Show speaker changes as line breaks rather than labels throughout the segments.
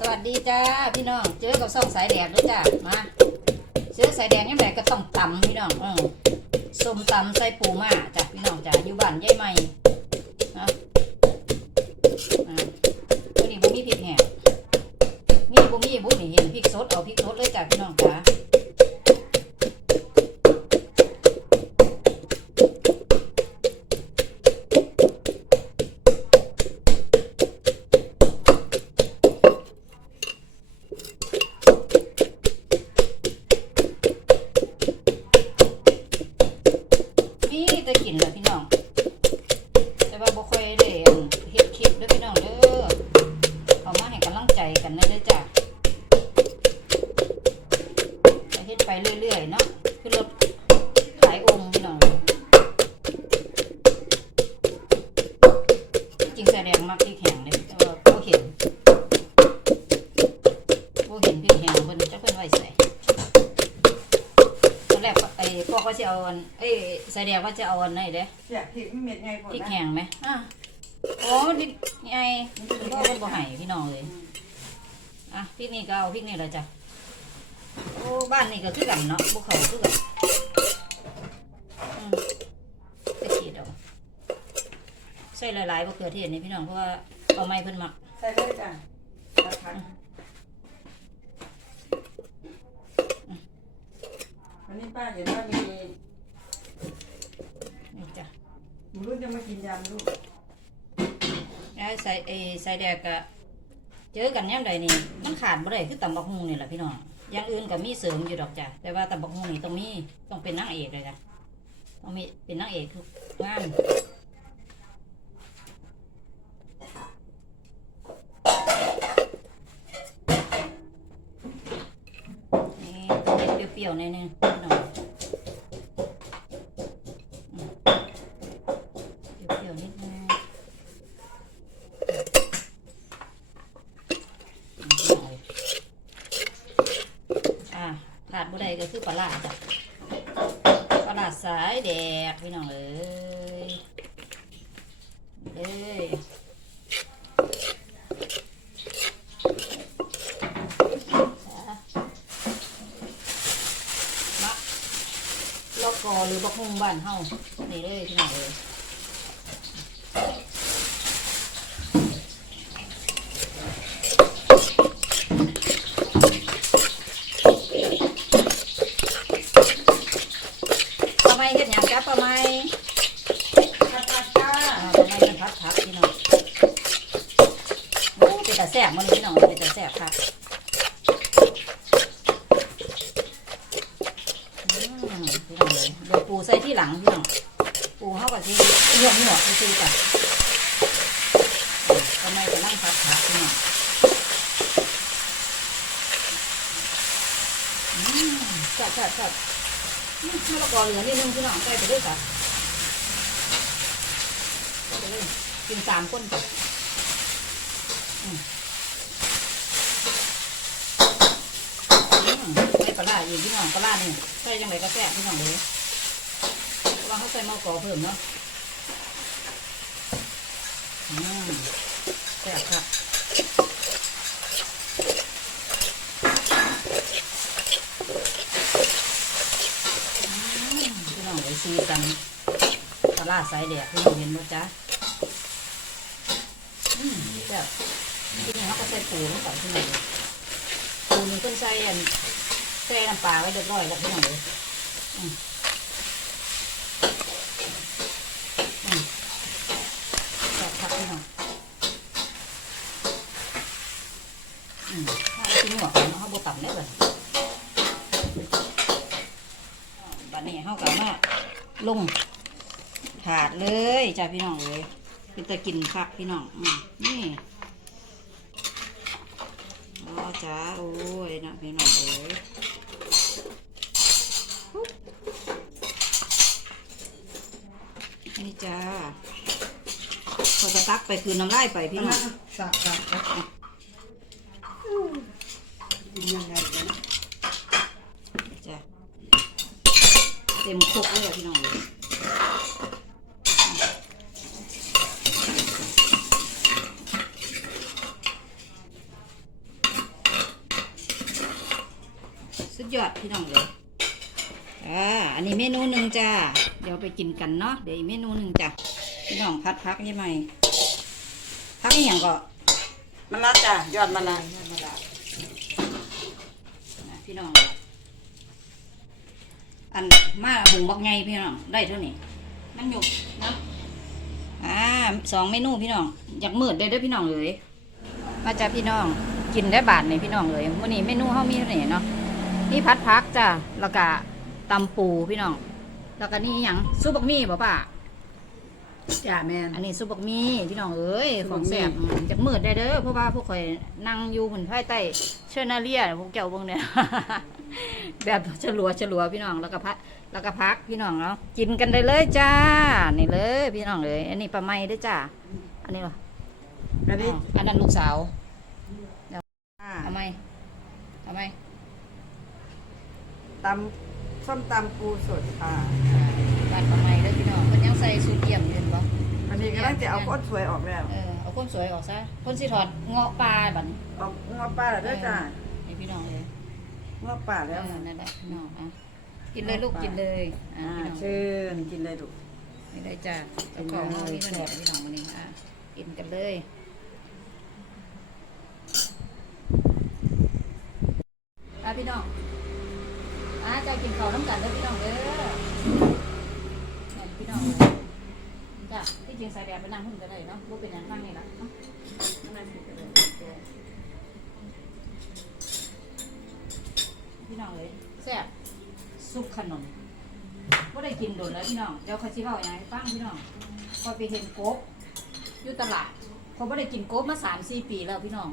สวัสดีจ้าพี่น้อง เจอกับซ่องสายแดดด้วยจ้ามาเจอสายแดดยังไงก็ต้องตำพี่น้องเออส้มตำใส่ปูม่าจ้ะพี่น้องจ้าอยู่บ้านยายใหม่นะอ่าตัวนี้บ่มีพริกแห้งมีบ่มีบุนี่เห็นพริกสดเอาพริกสดเลยจ้ะพี่น้องจ้า กินเลยพี่น้อง ส่แดงว่าจะเอาอันไหนเด้
อยากพริกไม่เม็ดไงผล
พริก
นะ
แห้งไหมอะโอ้พริกไงพ่อเป็นบ่ให้พี่น้องเลยอะพริกนี่ก็เอาพริกนี่แหละจ้ะโอ้บ้านนี่ก็คือกันเนาะพวกเขาคือกันอืมไปฉีดเอาใส่หลายๆบะเขือเทศนี่พี่น้องเพราะว่าเอาไม้เพิ่นมัก
ใส่เลยจ้ะตัดพันวันนี้ป้าเห็นว่ามี
นี่จ้ะ
หนูรุ่นจะมากินยำลูก
แล้ใส่ไอ้ใส่แดกก็เจอกันยามใดนี่มันขาดบ่ได้คือตำบักฮุงนี่แหละพี่น้องอย่างอื่นก็มีเสริมอยู่ดอกจ้ะแต่ว่าตำบักฮุงนี่ต้องมีต้องเป็นนางเอกเลยจ้ะต้องมีเป็นนางเอกทุกงานนี่ต้องเม็ดเปรี้ยวๆหน่อยนึงพี่น้องอืมเปรี้ยวๆนิดนึง อ่าขาดบุได้ก็ คือปลาร้าจ้ะปลาร้าสายแดกพี่น้องเอ้ยเอ้ยมะลอกกอหรือบักฮุ่งบ้านเฮานี่เลยพี่น้องเอ้ย ทำไมเฮ็ดหยังจ้ะทำไม
ตัดตัดจ้า
อ่าทำไมเป็นพัดพักพี่น้องโอ้เป็น แต่แซ่บมันพี่น้องเป็นแต่แซ่บค่ะพี่น้องเลยเดี๋ยวปูใส่ที่หลังพี่น้องปูเข้าก็สิหยวกหยวกซื้อๆกันทำไมจะนั่งพัดพักพี่น้องอืมแซ่บแซ่บแซ่บอืมะละกอเหลือนิดนึงพี่น้องใส่ไปด้วยจ้ะกินสามคนจ้ะอืมอืมไม่ปลาร้า อีกพี่น้องปลาร้านี่ใส่ยังไงก็แซ่บพี่น้องเลยว่าเขาใส่มะกอกเพิ่มเนาะอืมแซ่บครับพี่น้องไปซีกันปลาร้าใส่แดดพี่น้องเห็นไหมจ๊ะอืมแบบทีนี้เขาก็ใส่ปูลงไปที่ไหนปูนี่ต้องใส่อัน ใส่น้ำปลาไว้เรียบร้อยแล้วพี่น้องเลยอือืมแบบพักพี่น้องอืมถ้าเอาที่หนวกเนาะเขาบต่ำได้เลยบัดนี้เขากลับมาลงถาดเลยจ้าพี่น้องเลยเป็นตะกินคักพี่น้องอืมนี่อ๋อจ้าโอ้ยนะพี่น้องเอ้ย จ้าพอจะตักไปคือน้ำลายไปพี่น้อง
สับสับยังไงกัน
จ้ะเต็มครกเลยพี่น้องเลยสุดยอดพี่น้องเลยอ่าอันนี้เมนูหนึ่งจ้า ดี๋ยวไปกินกันเนาะเดี๋ยวอีกเมนูหนึ่งจ้ะพี่น้องพัดพักยังไงพักอย่างก็
มันละจ้ะยอดมันละ
นะพี่น้อง อันมาหุงบักไงพี่น้องได้เท่านี้มันหยุกเนาะอ่าสองเมนูพี่น้องอยากมืดได้ด้อพี่น้องเลยมาจ้าพี่น้องกินได้บาทในพี่น้องเลยวันนี้เมนูเขามีเท่านี้เนาะนี่พัดพักจ้ะแล้วก็ตำปูพี่น้อง แล้วก็นี่อหย่างซุปบักมี่ป่ะป้า
จ้ะแม่น
อันนี้ซุปบักมี่พี่น้องเอ้ย
ซุป
ข
บั
อง
กมี่
แซ่บอืมจากมืดได้เด้อเพราะว่าพวกข่อยนั่งอยู่บนภายใต้เชอร์นาเรียพวกเจ้าพวกเนี่ย แบบฉลัวฉลัวพี่น้องแล้วก็พักแล้วก็พักพี่น้องเนาะกินกันได้เลยจ้านี่เลยพี่น้องเลยอันนี้ปลาไม้ด้วยจ้าอันนี้เหรอ
อันนี้
อ๋ออันนั้นลูกสาว
อ่า
ทำไมทำไม
ตำ ส้มตำปูสดค่ะ
บานปลาไม้เด้อพี่น้องมันยังใส่สูตรเยี่ยมอยู่เห็นปะ
อันนี้กำลังจะเอาก้นสวยออกแล้ว
เออเอาคนสวยออกซะคนสิถอดเงาะปลาบัดนี้
เอางอปลาแล้วด้วยจ้ะ
นี่พี่น้องเลย
งอปลา
เอ
แล้ว
อนั่นแหละพี่น้องอะกินเลยลูกกินเลยอะ
อ่า
พี่น้อง
เชิญกินเลยลูก
นี่ได้จ้าเจ้าของเขามีเท่านี้พี่น้องวันนี้อะกินกันเลย อะพี่น้องอะ จะกินข้าวน้ำกันเด้อพี่น้องเด้อนี่พี่น้องจ้ะที่จริงใส่แบบไปนั่งหุ่นกันเลยเนาะบ่เป็นอย่างนั่งนี่ละเนาะ
นั่นคือกันเลย
พี่น้องเลยแซ่บซุปขนมก็ได้กินโดนแล้วพี่น้องเดี๋ยวเขาชิเล่าอย่างไรฟังพี่น้องพอไปเห็นโก๊บอยู่ตลาดเขาไม่ได้กินโก๊บมาสามสี่ปีแล้วพี่น้อง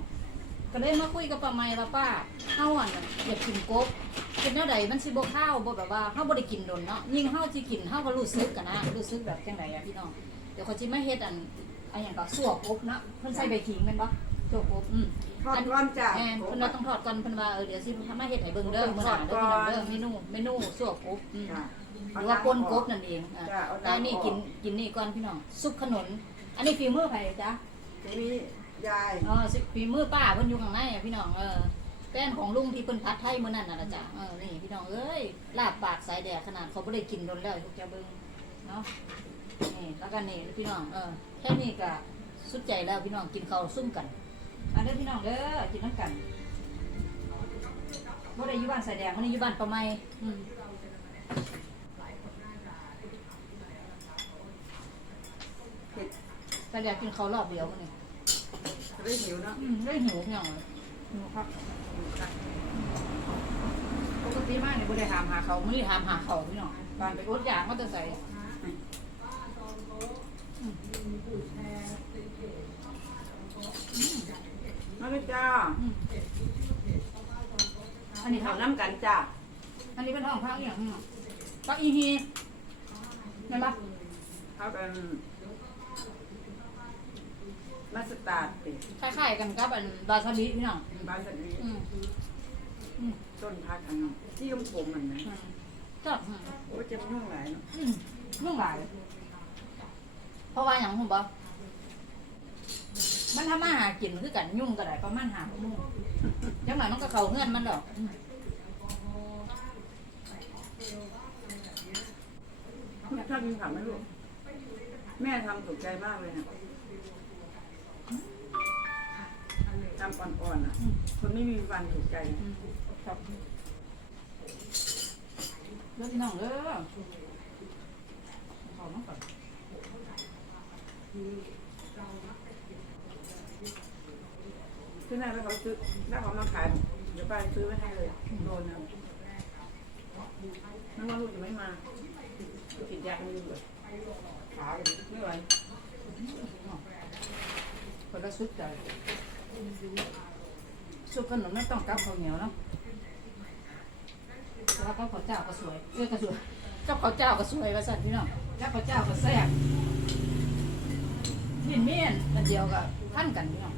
ก็เลยมาคุยกับป้าไม่ว่าป้าเฮาอะอยากกินกบ กินเท่าใดมันสิบ่ข้าวบ่แบบว่าเฮาบ่ได้กินโดนเนาะยิ่งเฮาสิกินเฮาก็รู้สึกกันนะรู้สึกแบบจังไดอะพี่น้องเดี๋ยวเขาสิมาเฮ็ดอันอันหยังก็สั่วกบเนาะเพิ่นใส่ใบขิงแม่นบ่สั่วกบอืม
ทอดก้อนจ้ะ
แม่นเพิ่นว่าต้องทอดก่อนเพิ่นว่าเออเดี๋ยวสิทำมาเฮ็ดให้เบิ่งเด้อมื้อหน้าเด้อพี่น้องเด้อเมนูเมนูสั่วกบอืม
จ้ะ
หรือว่าปนกบนั่นเองอะ
จ้ะเอา
แล้วนี่
น้ำออก
กินกินนี่ก่อนพี่น้องซุปขนุนอันนี้ฝีมือไผจ๊ะ
ทีนี้ยาย
อ๋อสิฝีมือป้าเพิ่นอยู่ข้างในอะพี่น้องเออ แป้นของลุงที่เพิ่นพัดไทยมื้อนั้นน่ะล่ะจ้ะเออนี่พี่น้องเอ้ยลาบปากสายแดดขนาดเขาบ่ได้กินโดนแล้วทุกจะเบิ่งเนาะนี่แล้วก็นี่พี่น้องเออแค่นี้ก็สุดใจแล้วพี่น้องกินข้าวซุ่มกันอันเด้อพี่น้องเด้อกินน้ำกันบ่ได้อยู่บ้านสายแดงมื้อนี้อยู่บ้านปะไมอืม
เผ็ด
สายแดงกินข้าวรอบเดียวมื้อนี้
ได้หิวเนาะ
อืมได้หิวอย่างเลยหิวครับ ปกติมากเนี่ยบ่ได้ถามหาเขาไม่ได้ถามหาเขาพี่น้องบานไปอดอยากมาแต่ใส่
มาเลยจ้า
อืมอันนี้
ข้า
เขา
น้ำกันจ้ะ
อันนี้เป็นห้องพักอย่างนี้พักอีฮีเห็นปะ
ข้าวกัน มัสตาร์ดเป็ด
คล้ายๆกันกับอันบาซาบิพี่น้อง
บาสลี
อืมอืม
ต้นพักอันนั้นที่ยมผมมันนะ
อืมชอบอืม
โอ้จะยุ่งหลายเนาะ
อืมเรื่องหลายเพราะว่าอย่างผมบอกมันทำมาหากินคือกันยุ่งก็ได้ประมาณหาโมงจังหวะมันก็เข้าเงื่อนมันดอกอืม
ชอบกินผักไหมลูกแม่ทำถูกใจมากเลยนะ ทำอ่อนๆอะ คนไม่มีฟันถูกใจ
อืมครับเรื่องน้องเด้อขอมาก่อน
ที่นั่นแล้วเขาซื้อแล้วเขามาขายเดี๋ยวไปซื้อไว้ให้เลยโดนนะนั่งว่าลูกจะไม่มาติดยาไม่อยู่เลยขาเลยไม่ไหว
คนละสุดใจสุดขนมไม่ต้องกับข้าวเหนียวเนาะแล้วก็ข้าวเจ้าก็สวยเอ้ยก็สวยเจ้าข้าวเจ้าก็สวยว่าสั่นพี่น้องเจ้าข้าวเจ้าก็แซ่บที่เมียนมันเดียวกับพันกันพี่น้อง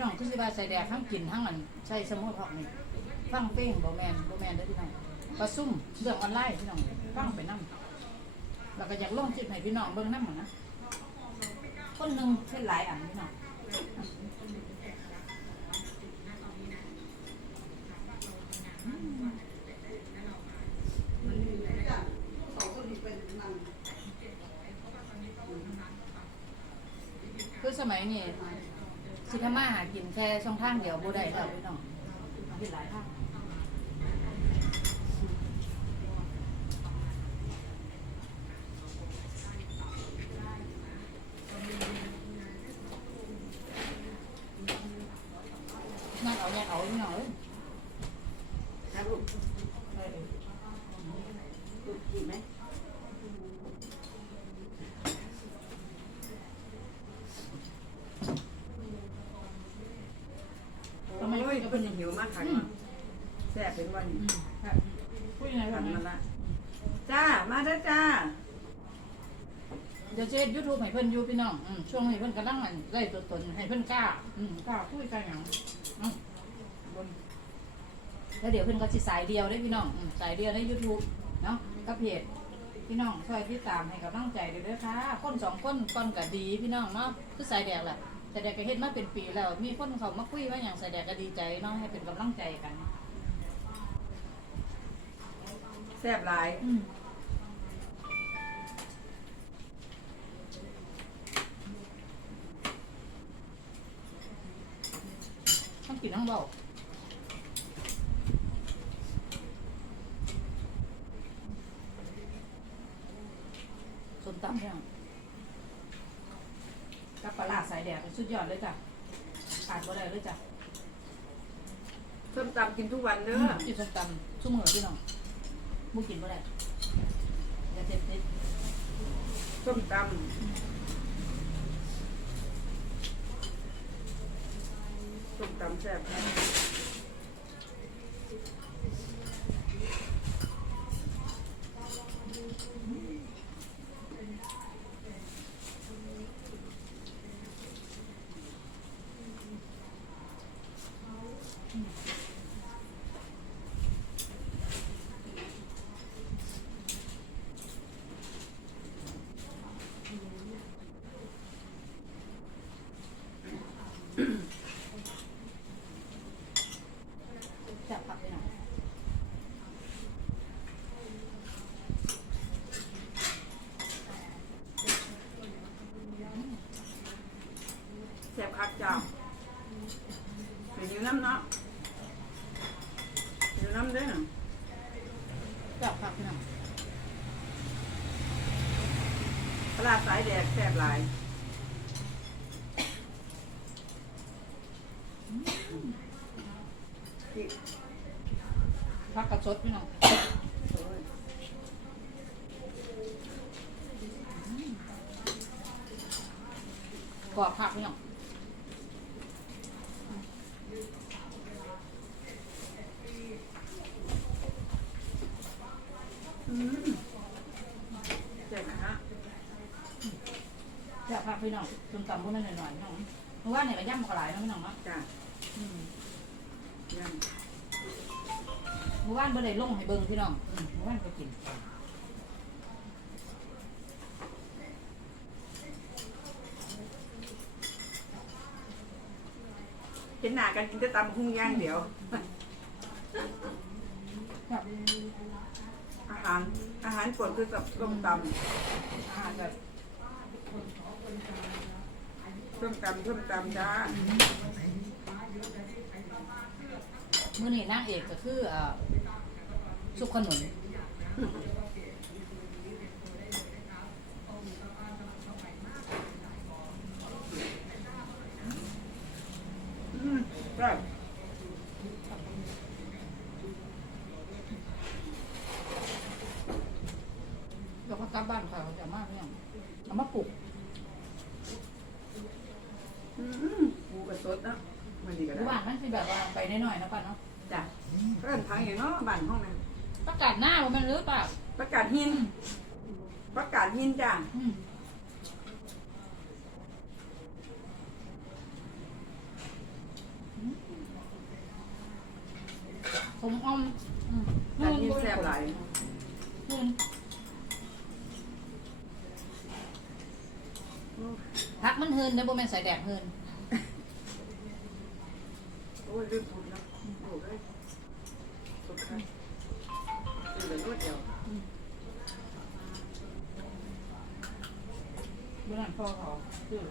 น้องคือสิว่าใส่แดกทั้งกินทั้งอันใส่สมุนไพรนี่ฟังเพลงบ่แมนบ่แมนเด้อพี่น้องประซุ่มเรื่องออนไลน์พี่น้องฟังไปนำแล้วก็อยากลงคลิปให้พี่น้องเบิ่งนำนะคนหนึงเช่นหลายอันพี่น้องคือสมัยนี้ สิทามาหากินแค่ช่องทางเดียวบ่ได้แล้วพี่น้องมีหลายทางนั่นเอาเนี่ยเอาพี่น้องเอ้ย
นะลูกลูกกินไหม
ทำไม
โอ้ย
ก็
เป็
นอย่าง
หิวมากค่ะแซ่บเป็นวัน
อืมครับพูดยังไง
ขัน
น
มาละจ้า มาเด้อจ้า
เดี๋ยวเช็ดยูทูบให้เพิ่นอยู่พี่น้องอืมช่วงนี้เพิ่นกำลังอันไล่ตัวตนให้เพิ่นกล้าอืมกล้าคุยกันหยังอืมบนแล้วเดี๋ยวเพิ่นก็สิสายเดียวได้อพี่น้องอืมสายเดียวใน YouTube เนาะกับเพจพี่น้องช่วยติดตามให้กำลังใจเด้อเด้อค่ะคนสองคนก่อนก็ดีพี่น้องเนาะคือสายแดกแหละ ดกก็เฮ็ดมาเป็นปีแล้ว มีคนเขามาคุยว่าอย่างสายแดกก็ดีใจเนาะให้เป็นกำลังใจกัน
แซ่บหลาย
อืมต้องกินทั้งเบาส้มตำเนี่ยกับปลาร้าสา ยแดดสุดยอดเลยจ้ะขาดบ่ได้เลยจ้ะ
ส้มตำกินทุกวันเด้อ
กินส้มตำชุ่มเหงือพี่น้องมุกินบ่ได้อย่าเจ็บติด
ส้มตำส้มตำแซ่บครับ
จับผักไปหน่อย
แซ่บคักจ้าเดี๋ยวอยู่น้ำเนาะอยู่น้ำเด้อ
จับผักไปหน่อย
ปลาสายแดดแซ่บหลายที่
ผักกระช ดพี่น้อง
โอ้ย
กรอบผักพี่น้อง
อืมแซ่บนะฮะ
จับผักพี่น้องส้มตำพวกนั้นหน่อยๆพี่น้องเพราะว่าเนี่ยมันย่ำกระหลายนะพี่น้องเนาะ มื่อวานบ่ได้ลงให้เบิ่งพี่น้องอืมเมื่อวานก็กิน
เห็นหน้ากันกินแต่ตำหุ้งย่างเดียว
ครับ
อาหารอาหารโปรดคือกับส้มต
อาหารแบบำ
ส้มตำส้มตำจ้า
มื้อนี้นางเอกก็คือเอ่อ ซุปขนุน
อืมใช่
แล้วก็กลับบ้านค่ะเขาจะมาพี่น้องเอามาปลูก
อืมปูกระสดนะมันดีกัน
หมู่
นะ
บ้านมันสิแบบว่าไปน้อยๆนะป้าเนาะ
จ้ะเอิ้นทางอย่างเนาะบ้านห้องนั้น
ประกาศหน้าว่ามันหรือเปล่า
ประกาศหิน ประกาศหินจ้ะ
ผมอม
นู่หินแซ่บหลาย
นพักมันเฮินนะบุแม่นใส่แดดเฮิน
โอ้ยลืมถูกแล้วถูกเลยถูกค่ เหลือรวดเดียว
เมื่อนั้นพ่อเขาคือ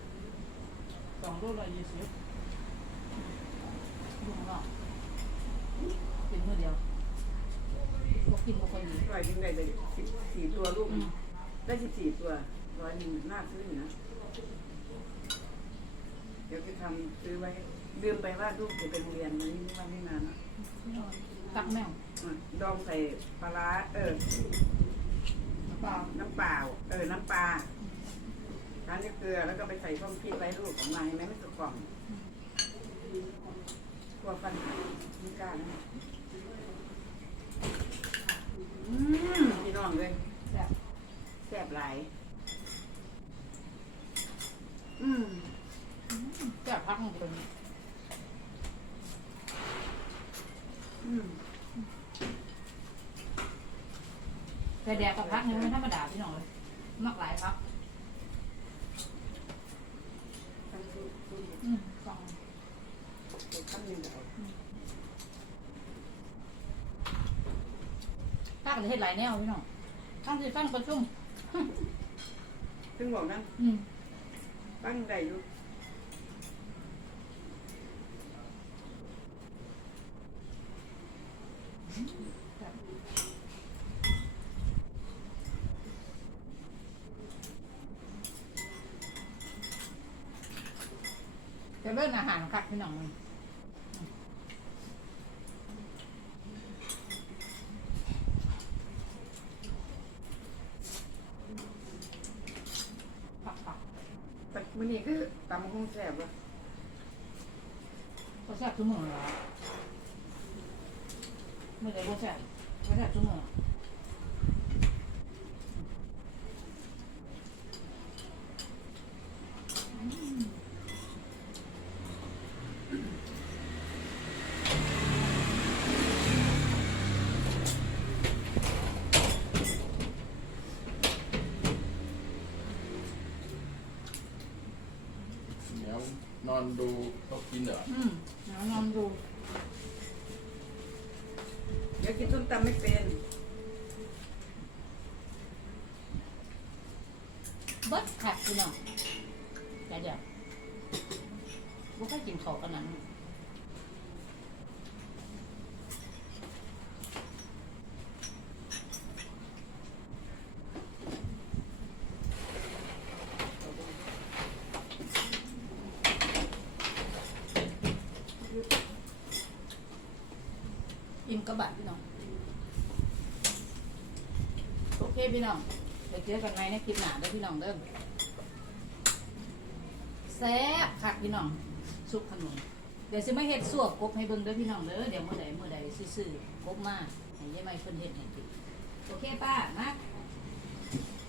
สองลูกละยี่สิบ
ดูข้างนอกกินมือเดียวบ่กินบ่ค่อยดี
ร้อยหนึงได้เลยสิบสี่ตัวลูก ได้สิบสี่ตัวร้อยหนึ่งน่าซื้ออยู่นะ เดี๋ยวจะทำซื้อไว้ลืมไปว่าลูกจะไปโรงเรียนมันนี่วันไม่นานนะ
ตักแมว
อะดองใส่ปลาร้าเออ
เปล่า
น้ำเปล่า เออ น้ำปลาร้านนี้เกลือ แล้วก็ไปใส่ข้าวพริกไว้ลูกของมาเห็นไหมไม่ตกกล่องกลัวฟันหักไม่กล้านะอืมพี่น้องเลย
แซ่บ
แซ่บหลาย อืม
แซ่บพักมันเป็น
อืม
แต่แดกกับพักนี่มันธรรมดาพี่น้องเลยมักหลายพัก
ตั้งสู้สู้
อืมสอง
เด็กตั้งหนึ่งเอา
พักประเทศหลายแนวพี่น้องทั้งที่ฟังประชุม
ซึ่งบอกนะ
อืม
ตั้งได้อยู่
จะเลิ่นอาหารคักพี่น้องเลยผักผัก
แต่มื้อนี้คือตำคงแซ่บว่ะ
ก็แซ่บทุกมื้อแล้วไม่ได้บ่แซ่บบ่แซ่บทุกมื้อ
เดี๋ยวน อนดูเขากินเหรอ
อืมเดี๋ยวลองดู
เดี๋ยวกินส้มตำไม่เป็น
เบิดคักพี่น้องเดี๋ยวเดี๋ยวบ่ค่อยกินเขาวกันนั้น อิ่มกระบะพี่น้อง โอเค พี่น้องเดี๋ยวเจอกันไหมในคลิปหน้าเด้อพี่น้องเด้อแซ่บคักพี่น้องสุกขนมเดี๋ยวสิมาเฮ็ดสวกกบให้เบิ่งเด้อพี่น้องเด้อเดี๋ยวเมื่อใดเมื่อใดสิซื้อกบมาให้ยายไม่เพิ่นเฮ็ดให้กินโอเคป้ามา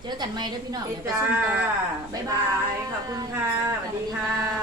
เจอกันใหม่เด้อพี่น้อง
เอ้
เดี๋ยวไป
จ้า
ซุ่มต่อ
บ๊ายบาย ขอบคุณค่ะสวัสดีค่ะ